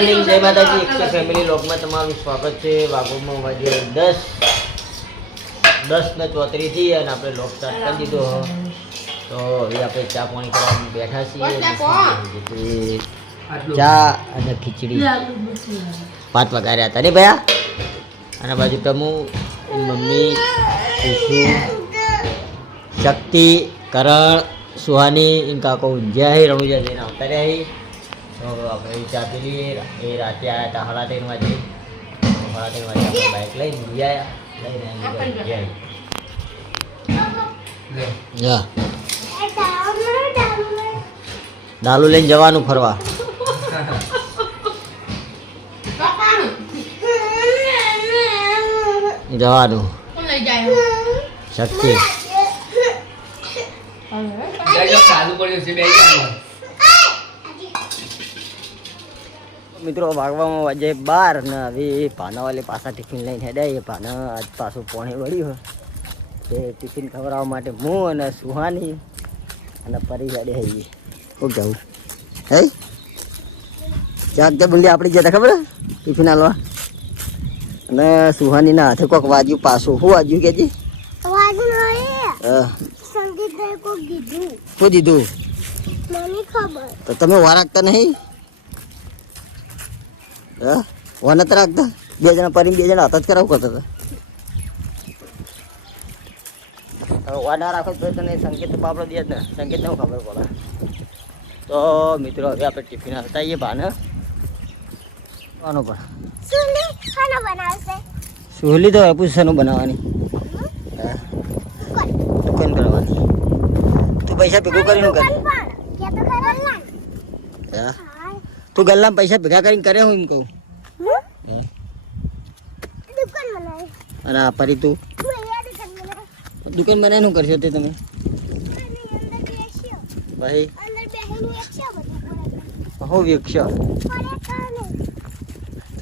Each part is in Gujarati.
મોર્નિંગ, જય માતાજી. એક ફેમિલી લોકમાં તમારું સ્વાગત છે. વાગોમાં વાગે 10:34 થી અને આપણે લોક સ્ટાર્ટ કરી દીધો. તો હવે આપણે ચા પાણી કરવા બેઠા છીએ. ચા અને ખીચડી 5 વગાડ્યા હતા ને ભયા. અને બાજુ તમુ મમ્મી, ઈશુ, શક્તિ, કરણ, સુહાની, ઇનકા કો ઊંઝા હે રણુજા જઈને આવતા રહ્યા. તો આપણે ચા પી લઈએ. એ રાતે આવ્યા હતા 3:30 વાગે. 3:30 વાગે આપણે બાઇક લઈને ગયા. ડાલુ લઈને જવાનું ફરવા. જવાનું શક્તિ. મિત્રો ભાગવામાં વાજે 12 ને હવે ભાનાવાલે પાછા ટિફિન લઈને હેડ્યા. એ ભાના આજ પાછું પોણી વળ્યું તે ટિફિન ખવડાવવા માટે હું અને સુહાની અને પરી હેડે હઈએ. શું કહું હે ચાક તે બુલ્લી આપણી જતા ખબર ટિફિન હાલવા. અને સુહાનીના હાથે કોક વાજ્યું પાછું. શું વાજ્યું કે જી? શું દીધું તો તમે વારાગતા નહીં? હા વા નથી રાખતા? 2 જણા પરી 2 જણા હાથ જ કરાવું કરતા હતા. વા ના રાખો તો તને સંકેત બાપડો દે જ ને. સંકેત ને ખબર પડે. તો મિત્રો હવે આપણે ટિફિન હાલતા આવીએ ભાને આનો પણ સુહલી તો પૂછવાનું બનાવવાની. હા દુકાન કરવાની. તું પૈસા ભેગું કરીને કરે. હા તું ગલ્લામાં પૈસા ભેગા કરીને કરે હું એમ કહું. અને આ પરી તું દુકાન બનાવીને શું કરશો તે તમે? ભાઈ હું વેચશો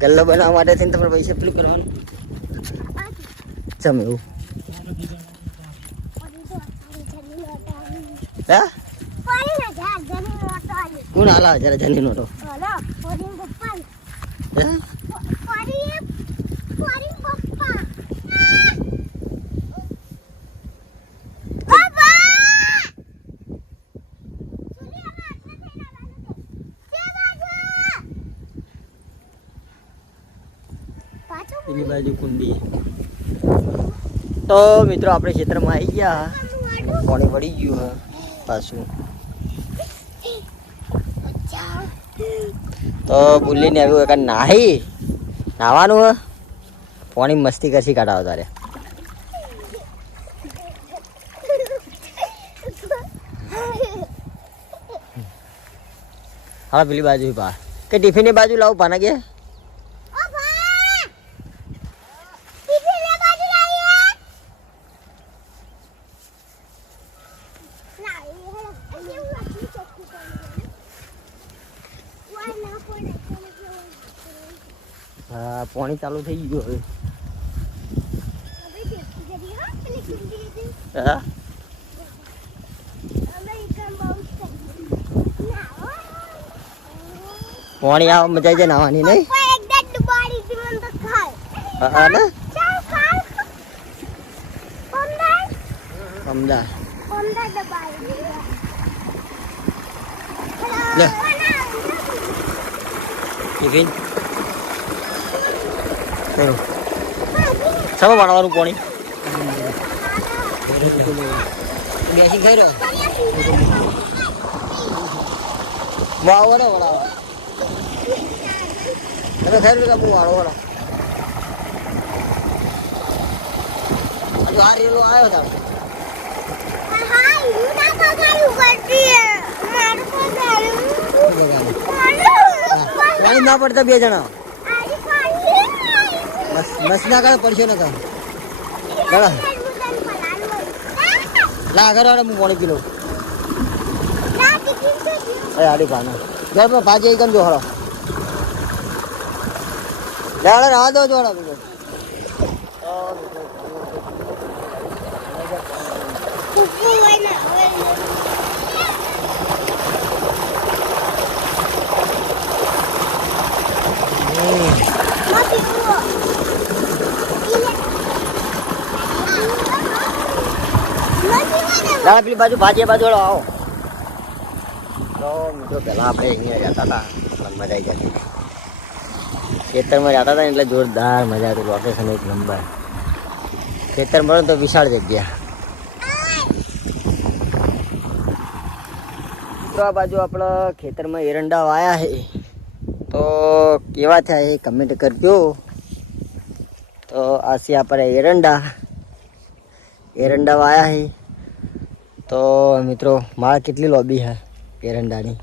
ગલ્લો બનાવવા માટે થઈને તમારે પૈસા પેલું કરવાનું. ચમ એવું હા કોણ હાલા 1000 નોટો? પેલી બાજુ કુંડી. તો મિત્રો આપણે ક્ષેત્રમાં આવી ગયા. પાણી વળી ગયું હા પાછું. તો બુલ્લીને આવ્યું એક નાહી નાહવાનું હ પાણી મસ્તી કરશી કાઢાવો તારે. હા પેલી બાજુ પા કે ટિફિનની બાજુ લાવું પાના ગયા. હા પાણી ચાલુ થઈ ગયું હવે. હા પાણી આવ મજા જાય નાવાની નહીં. હા ને અમદા લે ટિફિન sama વાળવાનું પાણી બેસી ખાઈ રહ્યો વાળો ને વળાવા તમે ખાઈ રહ્યો હું વાળો વળા હજુ આ રેલો આવ્યો હતા. ના પડતા 2 જણા બસ ના કરે પડશે ને કામ લા આગળ વાળા હું પાણી પી લઉં. આડી ભાના ઘરમાં ભાજી કેમ જો હળો લાડે રાહ દો જોડા બીજો. દાદા પેલી બાજુ ભાજી બાજુ આવો. તો મિત્રો પહેલાં આપણે અહીંયા જતા હતા મજા આવી જતી. ખેતરમાં જતા હતા એટલે જોરદાર મજા હતી. લોકેશન એક નંબર. ખેતર મળે તો વિશાળ જગ્યા. મિત્રો આ બાજુ આપણા ખેતરમાં એરંડા વાયા છે તો કેવા થયા એ કમેન્ટ કરજો. તો આ છે આપણે એરંડા વાયા છે. તો મિત્રો માળ કેટલી લોબી છે એરંડાની.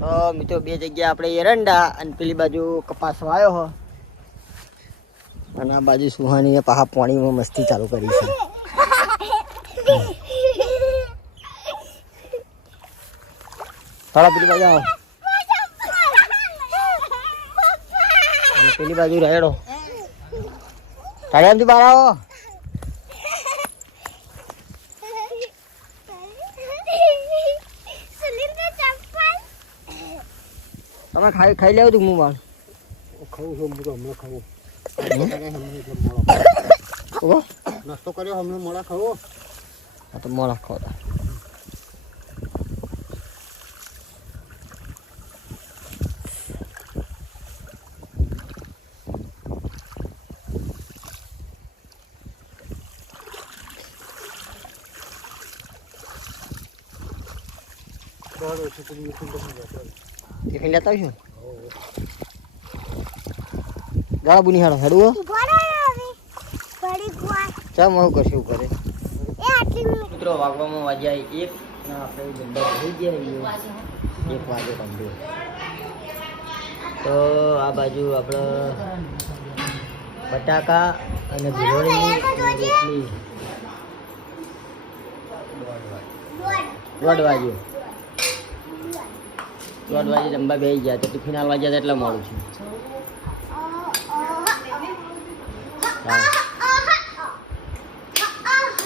તો મિત્રો બે જગ્યા આપણે એરંડા અને પેલી બાજુ કપાસ વાયો હો અને આ બાજુ સુહાનીએ પાહા પાણીમાં મસ્તી ચાલુ કરી છે. થોડા પેલી બાજુ આવો અને પેલી બાજુ રહેડો. ટાળિયામથી બહાર આવો. તમે ખાઈ લેવું તું હું બાળ ખાવું છું હમણાં ખાવું નાસ્તો કર્યો હમણાં મોડા ખાવો. હા તો મોડા ખાવા. ટિફિન લેતા આવીશું. ગાળા બુની હાડો હેડું ચા હું કરશું કરે. મિત્રો વાગવામાં વાગ્યા 1 ના આપણે જમવા થઈ ગયા 1 વાગે કમ્પ્લીટ. તો આ બાજુ આપણે બટાકા અને ભીલોડીની રોટલી 1:30 જમવા બેસી ગયા. તો ટિફિન હાલવા ગયા એટલે મોડું છું.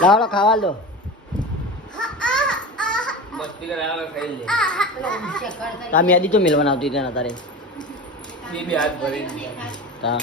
લાવડો ખાવા દો. તાર યાદી તો મેળવાના આવતી ત્યાં તારે તા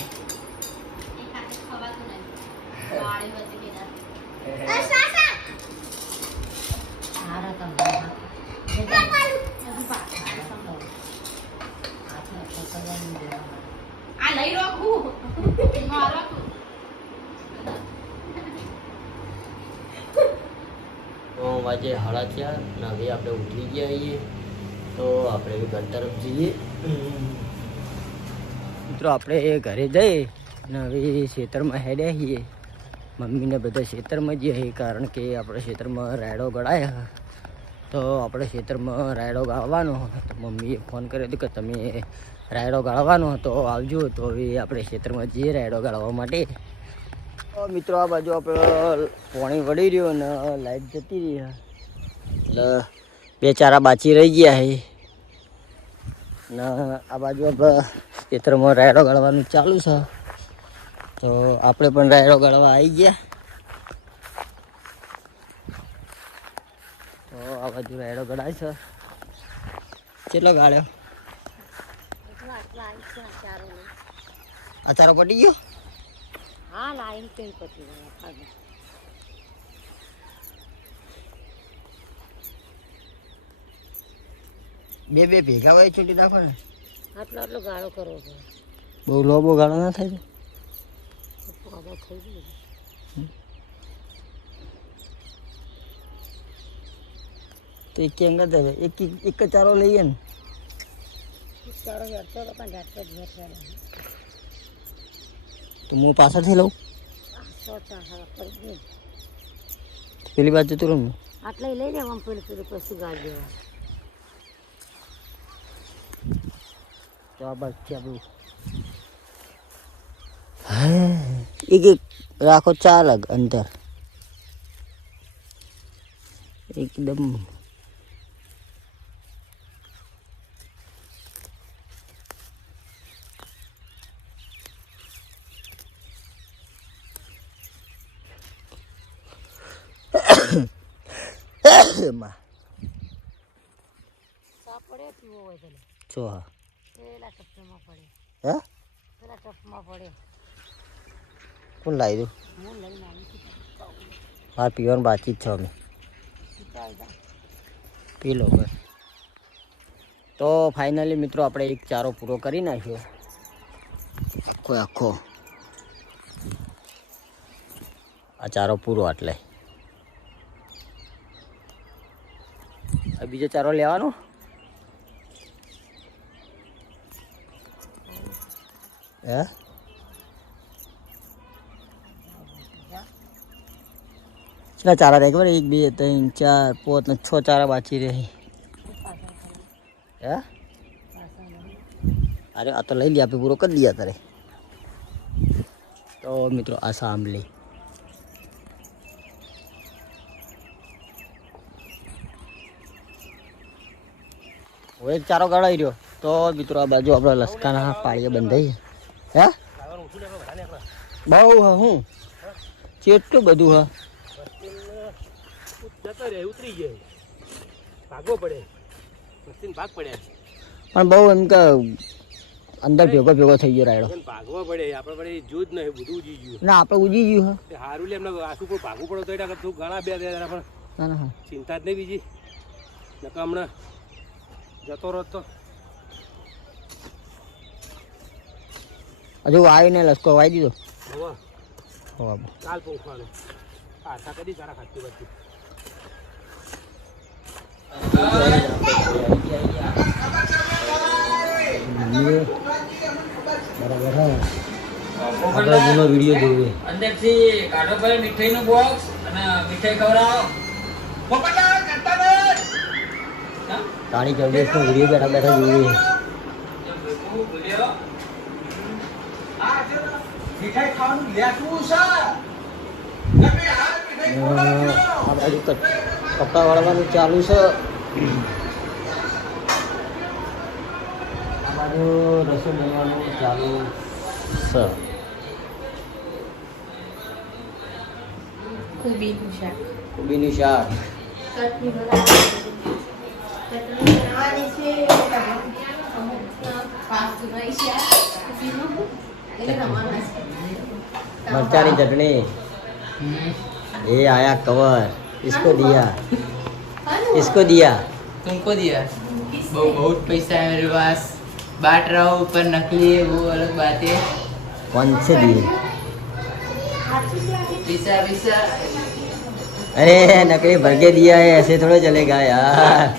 વાજે 4:30 અને હવે આપણે ઉઠી ગયા છીએ. તો આપણે ઘર તરફ જઈએ. મિત્રો આપણે ઘરે જઈએ અને હવે ખેતરમાં હેડ્યા છીએ. મમ્મીને બધા ખેતરમાં જઈએ કારણ કે આપણે ખેતરમાં રાયડો ગળાયા. તો આપણે ખેતરમાં રાયડો ગાળવાનો. તો મમ્મીએ ફોન કર્યો હતો કે તમે રાયડો ગાળવાનો તો આવજો. તો હવે આપણે ખેતરમાં જઈએ રાયડો ગાળવા માટે. મિત્રો આ બાજુ આપણે પાણી વળી રહ્યું અને લાઈટ જતી રહી એટલે 2 ચારા બાચી રહી ગયા છે. ને આ બાજુ આપણે ખેતરમાં રાયડો ગાળવાનું ચાલુ છે. તો આપણે પણ રાયડો ગાળવા આવી ગયા. તો આ બાજુ રાયડો ગળાય છે. કેટલો ગાળ્યો? આ ચારો પડી ગયો. હા લાઈન કેમ પતી ગયા. બે ભેગા હોય ચૂંટી નાખો ને. આટલો ગાળો કરવો પડે. બહુ લોબો ગાળો ના થાય. તો એક કેમ કરતા એક ચારો લઈએ ને. ચારો હેરતો તો પણ ઝાટકો જ હેર તો હું પાછળથી લઉં. પેલી બાજુ જતું રહું. આટલે લઈ લેવા પેલું પછી ગાળ દેવા. તો આ બાજુ આપણું એક રાખો 4 અલગ અંતર એકદમ. પડે પીવો હોય તો છો હા પેલા ચપ્પામાં પડે. હે પેલા ચપ્પામાં પડે. કોણ લાવી દઉં મારે પીવાનું બાકી જ છે અમે પી લો બસ તો ફાઇનલી મિત્રો આપણે એક ચારો પૂરો કરી નાખ્યો કોઈ આખો આ ચારો પૂરો એટલે બીજો ચારો લેવાનો હે કેટલા ચારા રહે ખબર 1 2 3 4 5 ને 6 ચારા બાકી રહે હે અરે આ તો લઈ લે આપણે પૂરો કરી દઈએ તારે તો મિત્રો આ સાંભળી હવે એક ચારો ગળાઈ રહ્યો તો મિત્રો આ બાજુ આપણે લસકાના પાળીએ બંધાઈએ હે બહુ હા હું કેટલું બધું હા ઉતરી ગયો ભાગવો પડે ભાગ પડ્યા પણ બહુ એમ કે અંદર ભેગો થઈ ગયો રાયડો ભાગવા પડે આપણે પડે જો જ નહીં બધું ઉજી ગયું ના આપણે ઉજી ગયું હા સારું લે એમને આસુ પર ભાગવું પડે તો એના તું ઘણા બે પણ ના ના ચિંતા જ નહીં બીજી નકા હમણાં જતો રહો તો હજુ આવીને લસકો વાઈ દીધો હવે કાલ પહોંચવાનો આશા કદી સારા ખાતી બધી બરાબર હા આપણે જૂનો વિડીયો જોઈએ અંદરથી કાઢો ભાઈ મીઠાઈનું બોક્સ અને મીઠાઈ ખવડાવો તાણી ચૌદેશનો વિડીયો બેઠા બેઠા જોઈએ આ બાજુ કપડા વાળવાનું ચાલુ છે આ બાજુ રસોઈ બનવાનું ચાલુ છે કોબીનું શાક કોબીનું શાક ચટણી બનાવવાની છે પાસ્તું નહીં શાક કોબીનું એટલે રમવાના છે मरचारी चटनी ये आया कवर इसको दिया तुमको दिया बहुत पैसा है मेरे पास बांट रहा हूँ पर नकली है वो अलग बात है कौन से दिए पैसा पैसा अरे नकली भर के दिया है ऐसे थोड़ा चलेगा यार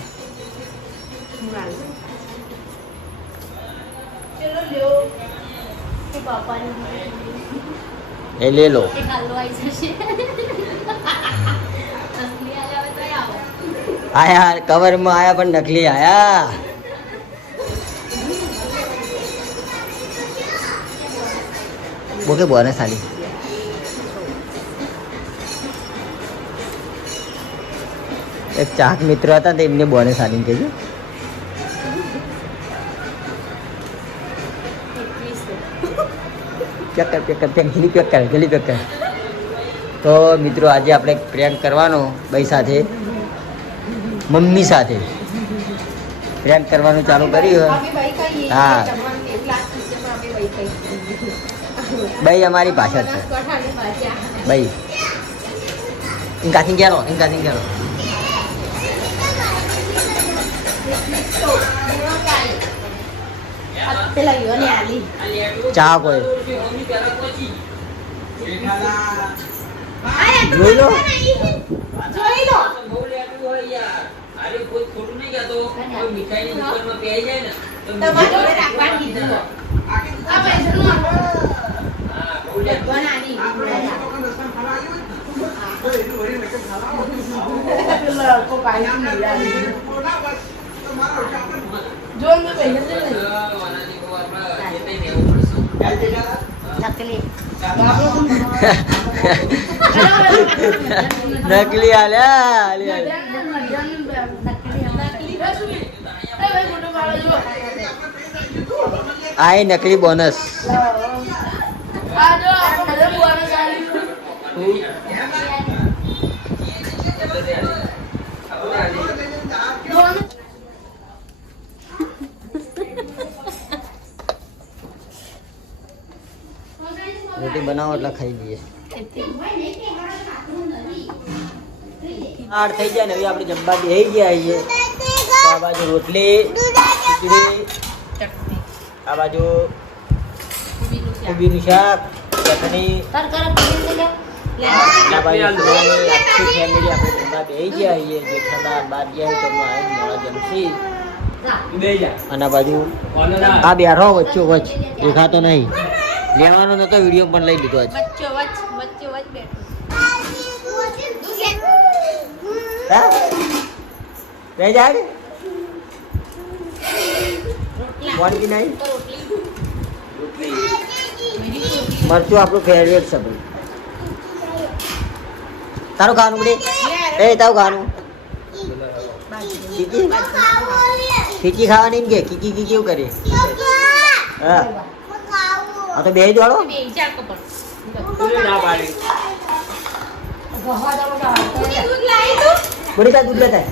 ચલો લ્યો કે પાપાની ये ले लो એક હલવાઈ જશે અસલી આયા હોય તો આવો आया कवर में आया पर नकली आया वो के बोने साली एक चाहक मित्र હતા તે એમને બોને સાલી કહેજો પેક કર જલ્દી પેક કર તો મિત્રો આજે આપણે પ્રેન્ક કરવાનો ભાઈ સાથે મમ્મી સાથે પ્રેન્ક કરવાનું ચાલુ કર્યું હા ભાઈ અમારી પાછળ છે ભાઈ ઇનકાથી ગયા પેલા યોને આલી ચા કોઈ જોઈ લો જોઈ લો અરે કોઈ ખોટું નહીં કહેતો કોઈ મીઠાઈની દુકાનમાં પહેરી જાય ને તો તમારે જોડે રાખવાનું કીધું આ પૈસાનું હા બહુ લે બનાની નકલી નકલી આલ્યા આય નકલી બોનસ રોટી બનાવો એટલે ખાઈ લઈએ. આઠ થઈ જાય ને હવે આપણે જમવા બેસી ગયા છીએ. તો આ બાજુ રોટલી, ખીચડી, આ બાજુ કોબીનું શાક, ચટણી, આ બાજુ ખાવાની આખી ફેમિલી આપણે જમવા બેસી ગયા છીએ. જેઠાલાલ બહાર ગયા તો આવી મોડા જમશી. અને આ બાજુ આ બેઠો વચ્ચો વચ્ચ દેખાતો નહીં. લેવાનો નતો વિડીયો પણ લઈ લીધો આજ. હા? રહી જાય વાનગી નહીં. મરચું આપણું ફેવરેટ છે ભાઈ. તારું ખાવાનું પડે એ તારું ખાવાનું કીકી કીકી ખાવાની કે કીકી કેવું કરે? હા હા તો બે જ વાળો બડી તા દૂધ લેતા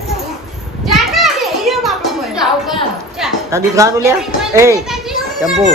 તા દૂધ ખાવાનું લે એ ચંપુ